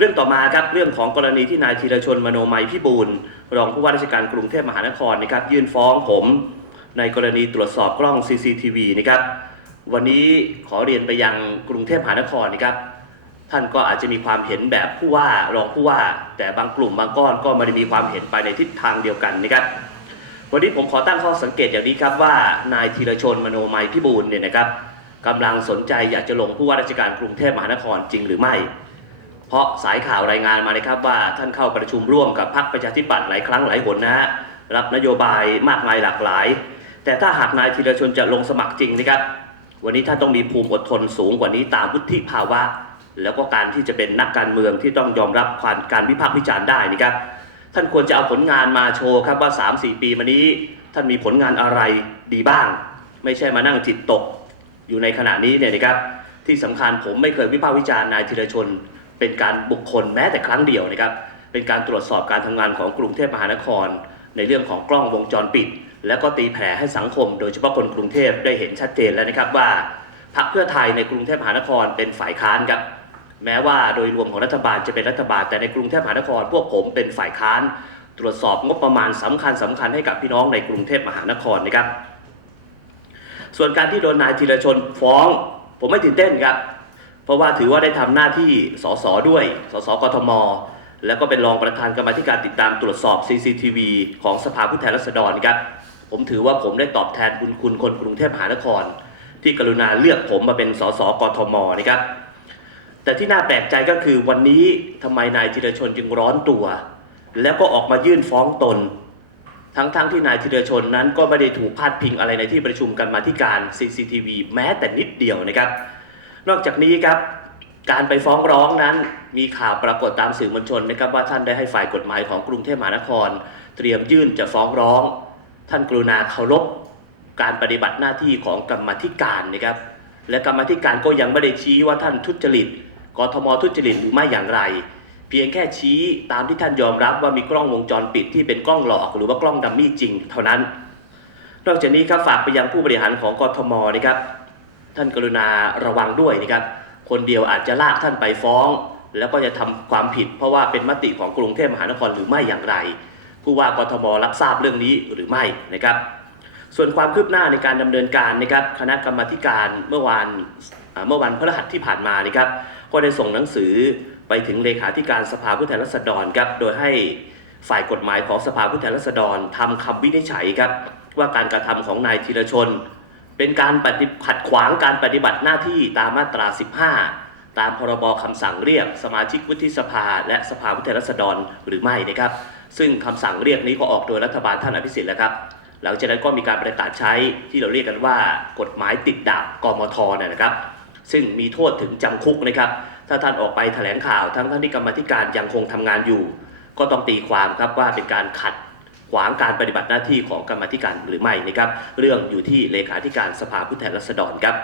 เรื่องต่อมาครับเรื่องของกรณีที่นายธีรชนมโนมัยพิบูลรองผู้ว่าราชการกรุงเทพมหานครนะครับยื่นฟ้องผม ในกรณีตรวจสอบกล้อง CCTV นะครับวันนี้ขอเรียนไปยังกรุงเทพมหานครนะครับท่านก็อาจจะมีความเห็นแบบผู้ว่ารองผู้ว่า แต่บางกลุ่มบางก้อนก็ไม่ได้มีความเห็นไปในทิศทางเดียวกันนะครับวันนี้ผมขอตั้งข้อสังเกตอย่างนี้ครับว่านายธีรชนมโนมัยพิบูลเนี่ยนะครับกำลังสนใจอยากจะลงผู้ว่าราชการกรุงเทพมหานครจริงหรือไม่ เพราะสายข่าวรายงานมานะครับว่าท่านเข้าประชุมร่วมกับพรรคประชาธิปัตย์หลายครั้งหลายหนนะฮะรับนโยบายมากมายหลากหลาย แต่ถ้าหากนายธีรชนจะลงสมัครจริงนะครับวันนี้ท่านต้องมีภูมิอดทนสูงกว่านี้ตามวุฒิภาวะ แล้วก็การที่จะเป็นนักการเมืองที่ต้องยอมรับความการวิพากษ์วิจารณ์ได้นะครับท่านควรจะเอาผลงานมาโชว์ครับว่า 3-4 ปีมานี้ ท่านมีผลงานอะไรดีบ้าง ไม่ใช่มานั่งจิตตกอยู่ในขณะนี้เนี่ยนะครับที่สำคัญผมไม่เคยวิพากษ์วิจารณ์นายธีรชน เป็นการบุคคลแม้แต่ครั้งเดียวนะครับ เป็นการตรวจสอบการทำงานของกรุงเทพมหานคร ในเรื่องของกล้องวงจรปิด แล้วก็ตีแผ่ให้สังคม โดยเฉพาะคนกรุงเทพได้เห็นชัดเจนแล้วนะครับว่าพรรคเพื่อไทยในกรุงเทพมหานครเป็นฝ่ายค้านครับแม้ว่าโดยรวมของรัฐบาลจะเป็นรัฐบาลแต่ในกรุงเทพมหานคร พวกผมเป็นฝ่ายค้าน ตรวจสอบงบประมาณสำคัญสำคัญให้กับพี่น้องในกรุงเทพมหานครนะครับ ส่วนการที่โดนนายธีรชนฟ้อง ผมไม่ตื่นเต้นครับ ราะว่าถือว่าได้ทำหน้าที่สสด้วย สสกทม แล้วก็เป็นรองประธานกรรมธิการติดตามตรวจสอบ CCTV ของสภาผู้แทนราษฎรครับ ผมถือว่าผมได้ตอบแทนบุญคุณคนกรุงเทพมหานคร ที่กรุณาเลือกผมมาเป็นสสกทมนะครับ แต่ที่น่าแปลกใจก็คือวันนี้ทำไมนายธีรชนจึงร้อนตัว แล้วก็ออกมายื่นฟ้องตน ทั้งๆทที่นายธีรชนนั้นก็ไม่ได้ถูกพาดพิงอะไรในที่ประชุมกันมาธิการ CCTV แม้แต่นิดเดียวนะครับ นอกจากนี้ครับการไปฟ้องร้องนั้นมีข่าวปรากฏตามสื่อมวลชนนะครับว่าท่านได้ให้ฝ่ายกฎหมายของกรุงเทพมหานคร เตรียมยื่นจะฟ้องร้อง ท่านกรุณาเคารพการปฏิบัติหน้าที่ของกรรมธิการนะครับ และกรรมธิการก็ยังไม่ได้ชี้ว่าท่านทุจริตกทมทุจริตหรือไม่อย่างไร เพียงแค่ชี้ตามที่ท่านยอมรับว่ามีกล้องวงจรปิดที่เป็นกล้องหลอก หรือว่ากล้องดัมมี่จริง เท่านั้น นอกจากนี้ครับฝากไปยังผู้บริหารของกทมนะครับ ท่านกรุณาระวังด้วยนะครับ คนเดียวอาจจะลากท่านไปฟ้อง แล้วก็จะทำความผิด เพราะว่าเป็นมติของกรุงเทพมหานครหรือไม่อย่างไร ผู้ว่ากทมรับทราบเรื่องนี้หรือไม่นะครับ ส่วนความคืบหน้าในการดำเนินการนะครับ คณะกรรมาธิการเมื่อวานเมื่อวันพฤหัสที่ผ่านมานะครับ ก็ได้ส่งหนังสือไปถึงเลขาธิการสภาผู้แทนราษฎรครับ โดยให้ฝ่ายกฎหมายของสภาผู้แทนราษฎรทำคำวินิจฉัยครับว่าการกระทำของนายธีรชน เป็นการปฏิขัดขวางการปฏิบัติหน้าที่ตามมาตรา 15 ตามพรบคำสั่งเรียกสมาชิกวุฒิสภา และสภาผู้แทนราษฎรหรือไม่นะครับ ซึ่งคำสั่งเรียกนี้ก็ออกโดยรัฐบาลท่านอภิสิทธิ์แล้วครับ หลังจากนั้นก็มีการประกาศใช้ที่เราเรียกกันว่ากฎหมายติดดาบกมทเนี่ยนะครับ ซึ่งมีโทษถึงจำคุกนะครับ ถ้าท่านออกไปแถลงข่าวทั้งท่านที่กรรมธิการยังคงทำงานอยู่ ก็ต้องตีความครับว่าเป็นการขัด ขวางการปฏิบัติหน้าที่ของกรรมธิการหรือไม่นะครับ เรื่องอยู่ที่เลขาธิการสภาผู้แทนราษฎรครับ